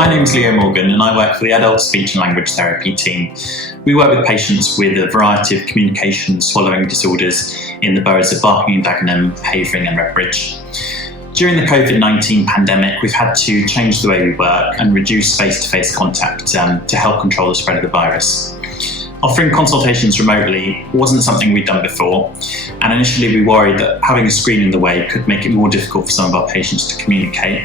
my name's Leo Morgan and I work for the Adult Speech and Language Therapy team. We work with patients with a variety of communication and swallowing disorders in the boroughs of Barking and Dagenham, Havering and Redbridge. During the COVID-19 pandemic, we've had to change the way we work and reduce face-to-face contact to help control the spread of the virus. Offering consultations remotely wasn't something we'd done before, and initially we worried that having a screen in the way could make it more difficult for some of our patients to communicate.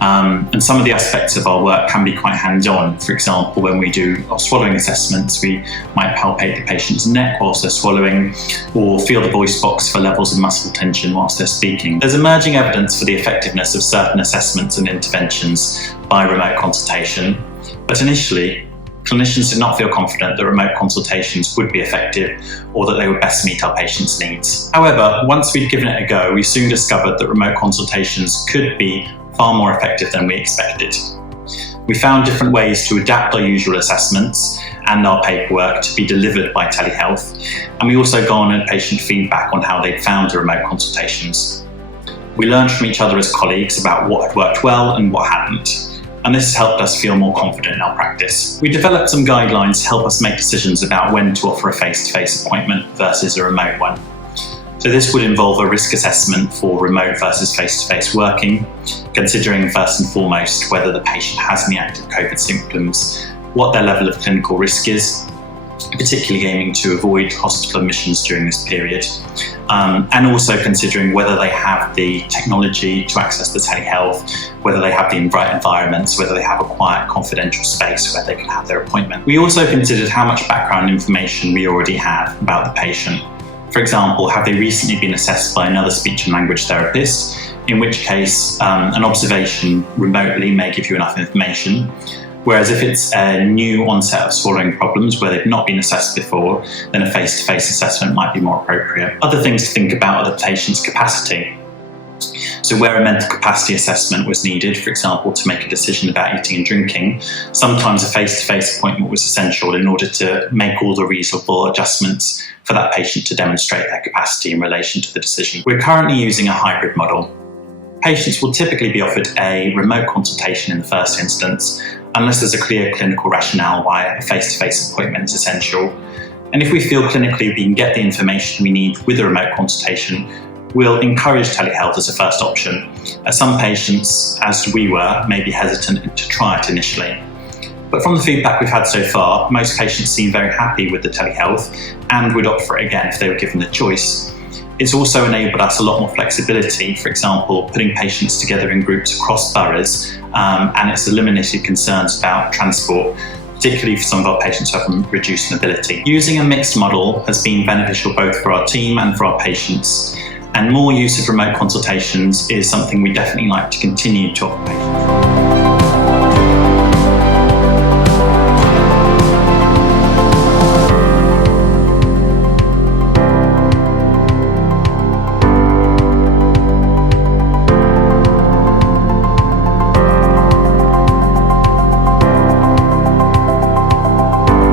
And some of the aspects of our work can be quite hands-on. For example, when we do our swallowing assessments, we might palpate the patient's neck whilst they're swallowing, or feel the voice box for levels of muscle tension whilst they're speaking. There's emerging evidence for the effectiveness of certain assessments and interventions by remote consultation, but initially, clinicians did not feel confident that remote consultations would be effective or that they would best meet our patients' needs. However, once we'd given it a go, we soon discovered that remote consultations could be far more effective than we expected. We found different ways to adapt our usual assessments and our paperwork to be delivered by telehealth, and we also garnered patient feedback on how they'd found the remote consultations. We learned from each other as colleagues about what had worked well and what hadn't, and this has helped us feel more confident in our practice. We developed some guidelines to help us make decisions about when to offer a face-to-face appointment versus a remote one. So this would involve a risk assessment for remote versus face-to-face working, considering first and foremost whether the patient has any active COVID symptoms, what their level of clinical risk is, particularly aiming to avoid hospital admissions during this period, and also considering whether they have the technology to access the telehealth, whether they have the right environments, whether they have a quiet, confidential space where they can have their appointment. We also considered how much background information we already have about the patient. For example, have they recently been assessed by another speech and language therapist, in which case an observation remotely may give you enough information. Whereas if it's a new onset of swallowing problems where they've not been assessed before, then a face-to-face assessment might be more appropriate. Other things to think about are the patient's capacity. So where a mental capacity assessment was needed, for example, to make a decision about eating and drinking, sometimes a face-to-face appointment was essential in order to make all the reasonable adjustments for that patient to demonstrate their capacity in relation to the decision. We're currently using a hybrid model. Patients will typically be offered a remote consultation in the first instance, unless there's a clear clinical rationale why a face-to-face appointment is essential. And if we feel clinically we can get the information we need with a remote consultation, we'll encourage telehealth as a first option, as some patients, as we were, may be hesitant to try it initially. But from the feedback we've had so far, most patients seem very happy with the telehealth and would opt for it again if they were given the choice. It's also enabled us a lot more flexibility, for example, putting patients together in groups across boroughs, and it's eliminated concerns about transport, particularly for some of our patients who have reduced mobility. Using a mixed model has been beneficial both for our team and for our patients, and more use of remote consultations is something we definitely like to continue to offer patients.